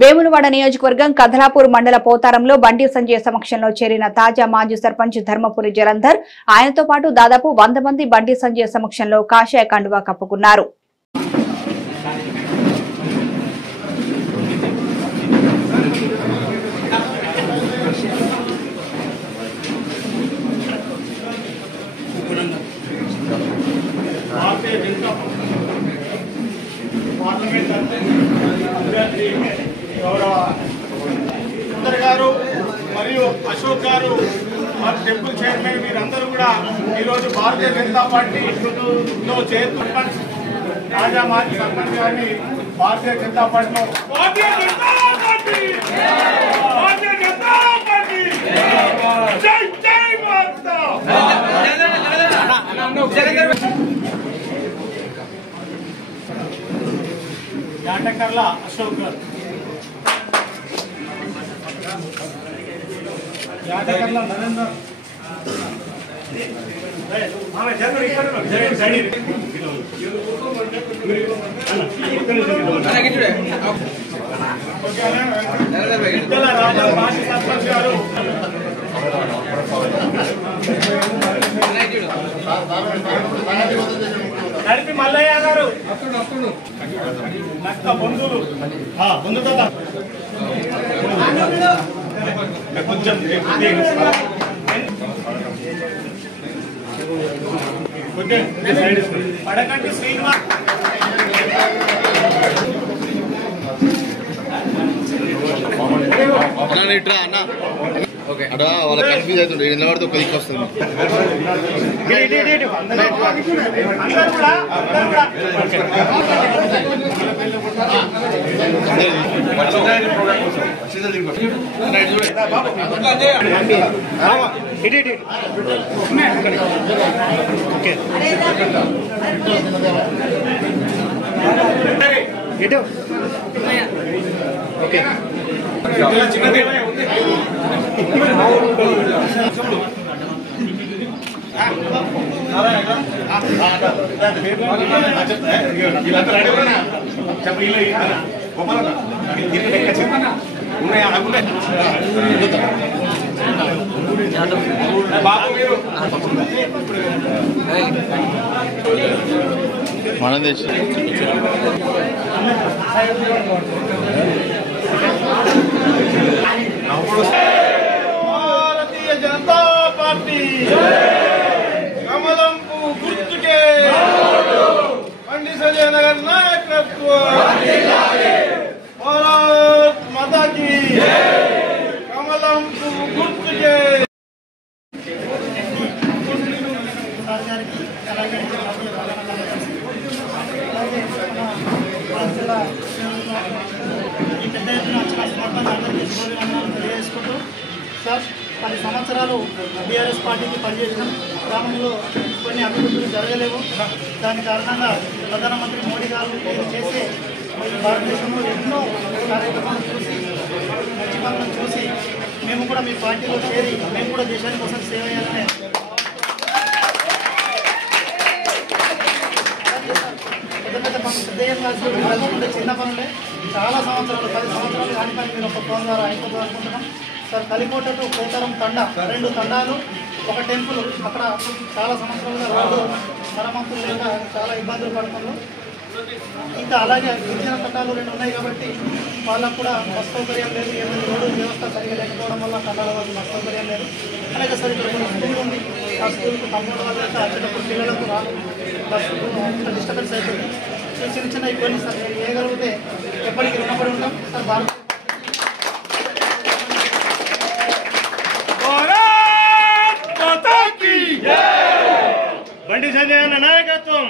వేములవాడ నియోజకవర్గం కదలాపూర్ మండల పోతారంలో బండి సంజయ్ సమక్షంలో చేరిన తాజా మాజీ సర్పంచ్ ధర్మపురి జలంధర్ ఆయనతో పాటు దాదాపు 100 మంది బండి సంజయ్ సమక్షంలో కాషాయ కండువా కప్పుకున్నారు. గారు మరియు అశోక్ గారు మరి టెంపుల్ చైర్మన్ మీరందరూ కూడా ఈరోజు భారతీయ జనతా పార్టీలో చైర్మన్ తాజా మాజీ సర్పంచ్ గారిని భారతీయ జనతా పార్టీలో యాటకర్ల అశోక్ గారు, యాటకర్ల నరేందర్, మాజీ సర్పంచ్ గారు, నడిపి మల్లయ్య గారు, నక్క బంధువులు కొంచెం పడకంటి శ్రీనివాస్ వాళ్ళ కన్ఫ్యూజ్ అవుతుంది నిలబడితే ఒక దిక్కు వస్తుంది. ఓకే మనం తెచ్చి భారతీయ జనతా పార్టీ కమలం గుర్తుకే బండి సంజయ్ నగర్ నాయకత్వం, భారత్ మాతా కీ కమలం గుర్తుకే. పెద్ద ఎత్తున వచ్చిన సమర్థన అందరికీ శుభాభివందనాలు తెలియజేసుకుంటూ, సార్ 10 సంవత్సరాలు బీఆర్ఎస్ పార్టీకి పనిచేసినాం. గ్రామంలో కొన్ని అభివృద్ధులు జరగలేవు. దాని కారణంగా ప్రధానమంత్రి మోడీ గారు చేసే భారతదేశంలో ఎన్నో కార్యక్రమాలు చూసి మంచి పనులను చూసి మేము కూడా మీ పార్టీలో చేరి మేము కూడా దేశాని కోసం సేవ చేయాలనే పెద్ద పనులు చిన్న పనులే చాలా సంవత్సరాలు 10 సంవత్సరాలు కాని పని మీరు ఒక ఫోన్ ద్వారా అయిపోతుంది అనుకుంటున్నాం. సార్ కలికోట టు పోతారం తండా 2 తండాలు, ఒక టెంపుల్ అక్కడ చాలా సంవత్సరాలుగా రోడ్డు మరమ్మతులు లేక చాలా ఇబ్బందులు పడుతున్నారు. ఇంకా అలాగే గిరిజన తండాలు 2 ఉన్నాయి కాబట్టి వాళ్ళకు కూడా బస్ సౌకర్యం లేదు. ఏమైనా రోడ్డు వ్యవస్థ సరిగా లేకపోవడం వల్ల తండాల వాళ్ళు బస్ సౌకర్యం లేదు. అలాగే సార్ ఇక్కడ కొన్ని స్కూల్ ఉంది, ఆ స్కూల్కు తమ్ముడు వాళ్ళు వచ్చేటప్పుడు పిల్లలకు బస్సు డిస్టర్బెన్స్ అవుతుంది. చిన్న చిన్న ఇబ్బంది సార్ వేయగలిగితే ఎప్పటికీ రుణపడి ఉంటాం సార్. బండి సంజయ్ నాయకత్వం.